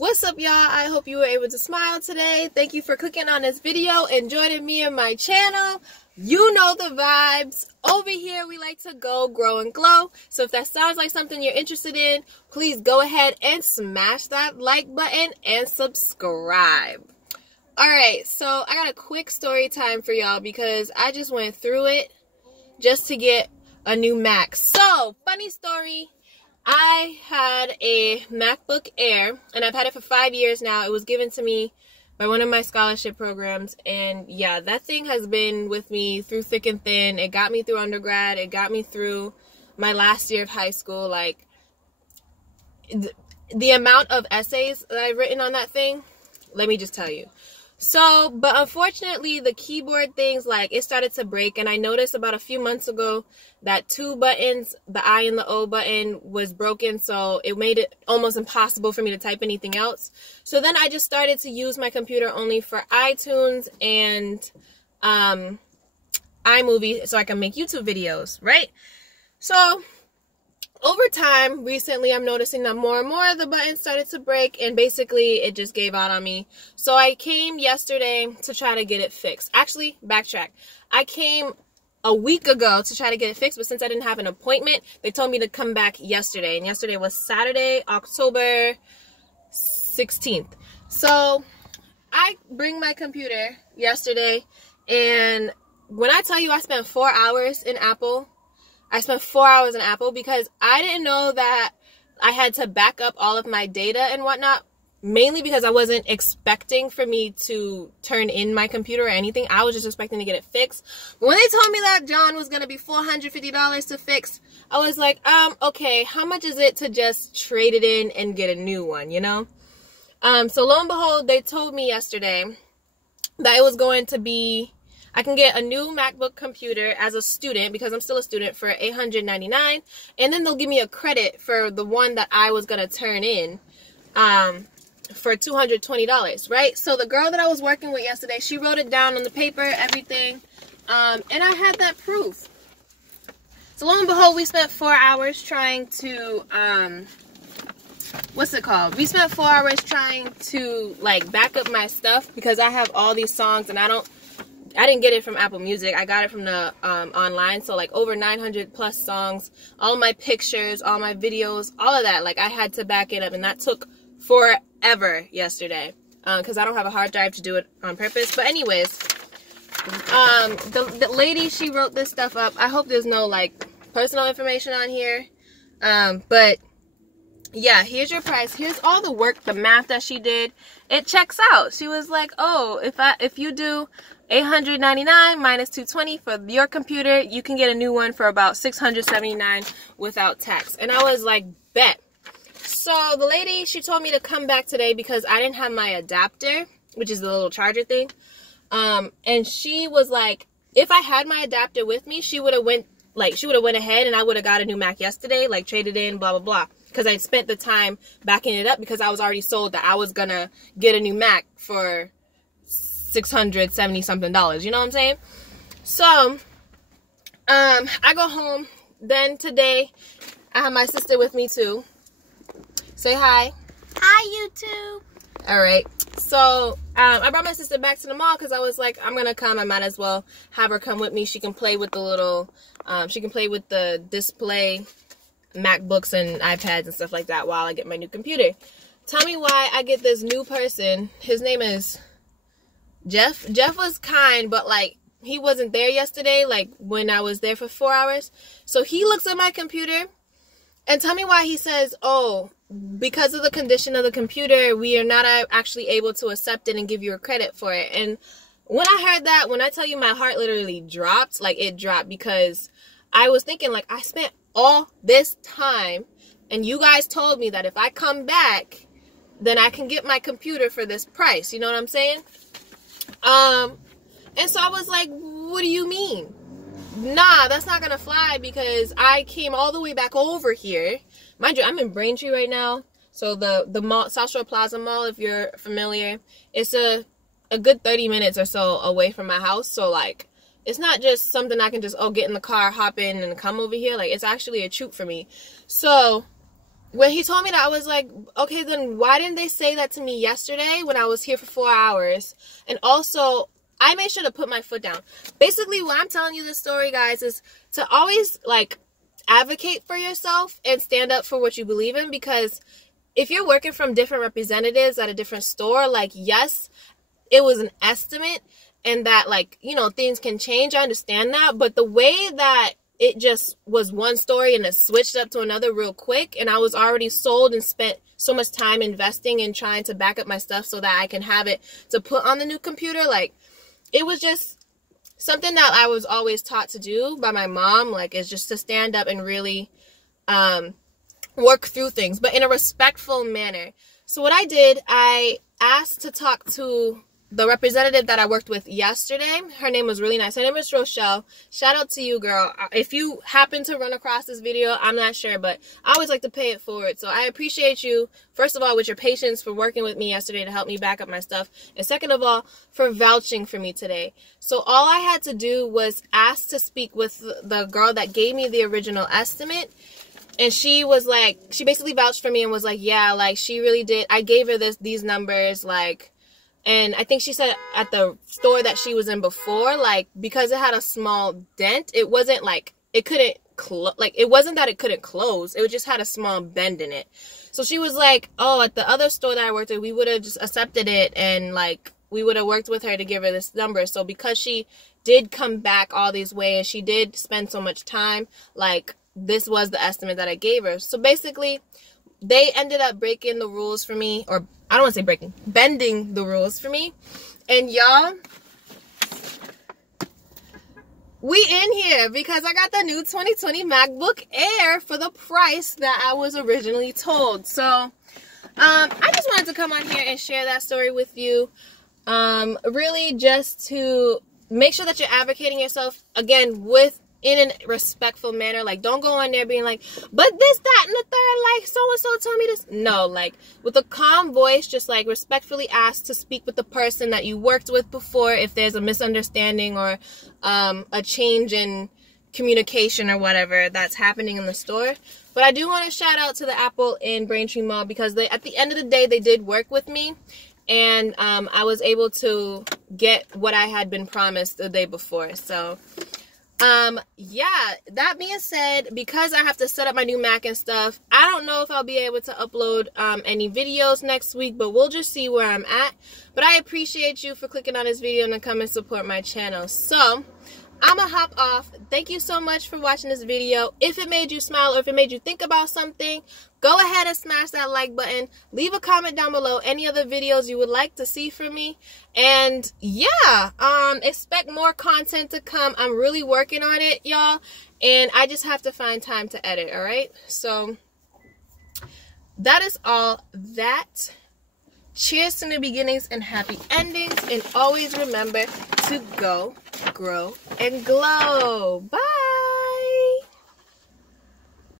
What's up, y'all? I hope you were able to smile today. Thank you for clicking on this video and joining me and my channel. You know the vibes. Over here, we like to go, grow, and glow. So if that sounds like something you're interested in, please go ahead and smash that like button and subscribe. Alright, so I got a quick story time for y'all because I just went through it just to get a new Mac. So, funny story. I had a MacBook Air, and I've had it for 5 years now. It was given to me by one of my scholarship programs, and yeah, that thing has been with me through thick and thin. It got me through undergrad. It got me through my last year of high school. Like, the amount of essays that I've written on that thing, let me just tell you. So, but unfortunately, the keyboard things, like, it started to break, and I noticed about a few months ago that two buttons, the I and the O button, was broken, so it made it almost impossible for me to type anything else. So then I just started to use my computer only for iTunes and iMovie so I can make YouTube videos, right? So over time, recently, I'm noticing that more and more of the buttons started to break, and basically, it just gave out on me. So I came yesterday to try to get it fixed. Actually, backtrack. I came a week ago to try to get it fixed, but since I didn't have an appointment, they told me to come back yesterday. And yesterday was Saturday, October 16th. So I bring my computer yesterday, and when I tell you I spent 4 hours in Apple, I spent 4 hours in Apple because I didn't know that I had to back up all of my data and whatnot, mainly because I wasn't expecting for me to turn in my computer or anything. I was just expecting to get it fixed. But when they told me that John was going to be $450 to fix, I was like, okay, how much is it to just trade it in and get a new one, you know? So lo and behold, they told me yesterday that it was going to be, I can get a new MacBook computer as a student, because I'm still a student, for $899, and then they'll give me a credit for the one that I was going to turn in for $220, right? So the girl that I was working with yesterday, she wrote it down on the paper, everything, and I had that proof. So lo and behold, we spent 4 hours trying to, what's it called? We spent 4 hours trying to, like, back up my stuff, because I have all these songs, and I didn't get it from Apple Music. I got it from the online. So like over 900 plus songs, all my pictures, all my videos, all of that. Like, I had to back it up, and that took forever yesterday because I don't have a hard drive to do it on purpose. But anyways, the lady, she wrote this stuff up. I hope there's no like personal information on here. But yeah, here's your price. Here's all the work, the math that she did. It checks out. She was like, oh, if you do $899 minus $220 for your computer, you can get a new one for about $679 without tax. And I was like, bet. So the lady, she told me to come back today because I didn't have my adapter, which is the little charger thing. And she was like, if I had my adapter with me, she would have went ahead and I would have got a new Mac yesterday, like traded in, blah, blah, blah. Because I spent the time backing it up because I was already sold that I was going to get a new Mac for $670 something, you know what I'm saying? So, I go home. Then today, I have my sister with me too. Say hi. Hi, YouTube. Alright. So, I brought my sister back to the mall because I was like, I'm going to come. I might as well have her come with me. She can play with the little, she can play with the display MacBooks and iPads and stuff like that while I get my new computer. Tell me why I get this new person. His name is Jeff. Jeff was kind, but like he wasn't there yesterday, like when I was there for 4 hours. So he looks at my computer and tell me why he says, oh, because of the condition of the computer, we are not actually able to accept it and give you a credit for it. And when I heard that, when I tell you my heart literally dropped, like it dropped, because I was thinking, like, I spent all this time and you guys told me that if I come back, then I can get my computer for this price. You know what I'm saying? And so I was like, what do you mean? Nah, that's not gonna fly, because I came all the way back over here. Mind you, I'm in Braintree right now. So the mall, South Shore Plaza Mall, if you're familiar, it's a good 30 minutes or so away from my house. So like, it's not just something I can just, oh, get in the car, hop in, and come over here. Like, it's actually a troop for me. So when he told me that, I was like, okay, then why didn't they say that to me yesterday when I was here for 4 hours? And also, I made sure to put my foot down. Basically, why I'm telling you this story, guys, is to always, like, advocate for yourself and stand up for what you believe in, because if you're working from different representatives at a different store, like, yes, it was an estimate and that, like, you know, things can change. I understand that. But the way that it just was one story and it switched up to another real quick, and I was already sold and spent so much time investing and trying to back up my stuff so that I can have it to put on the new computer, like, it was just something that I was always taught to do by my mom, like, is just to stand up and really work through things, but in a respectful manner. So what I did, I asked to talk to the representative that I worked with yesterday. Her name was really nice. Her name is Rochelle. Shout out to you, girl. If you happen to run across this video, I'm not sure, but I always like to pay it forward. So I appreciate you, first of all, with your patience for working with me yesterday to help me back up my stuff. And second of all, for vouching for me today. So all I had to do was ask to speak with the girl that gave me the original estimate. And she was like, she basically vouched for me and was like, yeah, like, she really did. I gave her these numbers, like, and I think she said at the store that she was in before, like, because it had a small dent, it wasn't like, it couldn't, it wasn't that it couldn't close. It just had a small bend in it. So she was like, oh, at the other store that I worked at, we would have just accepted it and, like, we would have worked with her to give her this number. So because she did come back all these way and she did spend so much time, like, this was the estimate that I gave her. So basically, they ended up breaking the rules for me, or I don't want to say breaking, bending the rules for me. And y'all, we in here because I got the new 2020 MacBook Air for the price that I was originally told. So I just wanted to come on here and share that story with you. Really just to make sure that you're advocating yourself, again, in a respectful manner. Like, don't go on there being like, but this, that, and the third, like, so-and-so told me this. No, like, with a calm voice, just, like, respectfully ask to speak with the person that you worked with before if there's a misunderstanding or a change in communication or whatever that's happening in the store. But I do want to shout out to the Apple in Braintree Mall, because they, at the end of the day, they did work with me. And I was able to get what I had been promised the day before. So yeah, that being said, because I have to set up my new Mac and stuff, I don't know if I'll be able to upload any videos next week, but we'll just see where I'm at. But I appreciate you for clicking on this video and to come and support my channel. So I'm gonna hop off. Thank you so much for watching this video. If it made you smile or if it made you think about something, go ahead and smash that like button. Leave a comment down below any other videos you would like to see from me. And yeah, expect more content to come. I'm really working on it, y'all. And I just have to find time to edit, all right? So that is all that. Cheers to new beginnings and happy endings. And always remember to go, grow, and glow. Bye.